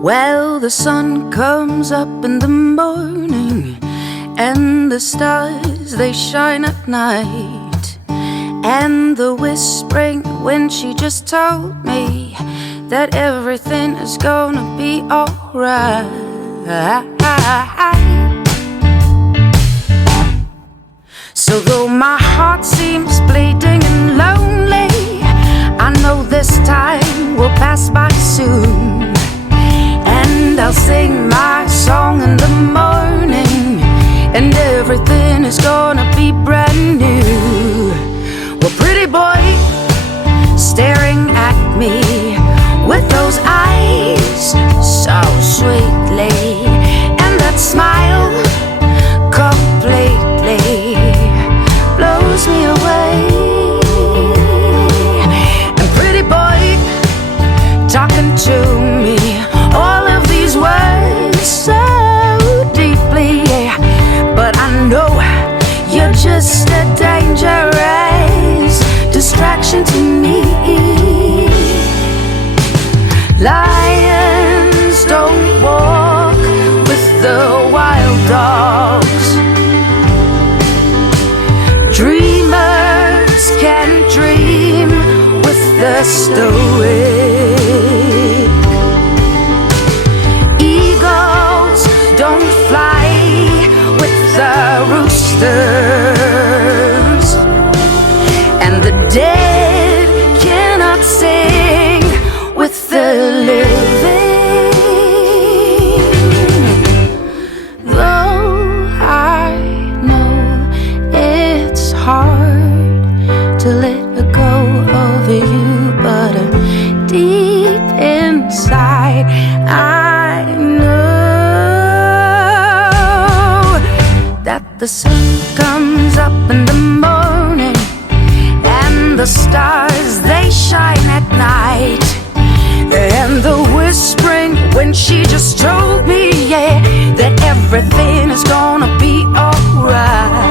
Well, the sun comes up in the morning, and the stars, they shine at night. And the whispering wind, she just told me that everything is gonna be alright. So though my heart seems bleeding and lonely, I know this time will pass by soon. And I'll sing my song in the morning, and everything is gonna be brand new. Well, pretty boy, staring at me with those eyes so sweetly, and that smile completely blows me away. And pretty boy, talking to me, all of these words so deeply, but I know you're just a dangerous distraction to me. Lions don't walk with the wild dogs. Dreamers can't dream with the stoic. Eagles don't fly with the roosters. And the dead cannot sing with the living. Though I know it's hard to let go of you, but deep inside I know that the sun comes up in the morning, and the stars, they shine at night. And the whispering when she just told me, yeah, that everything is gonna be alright.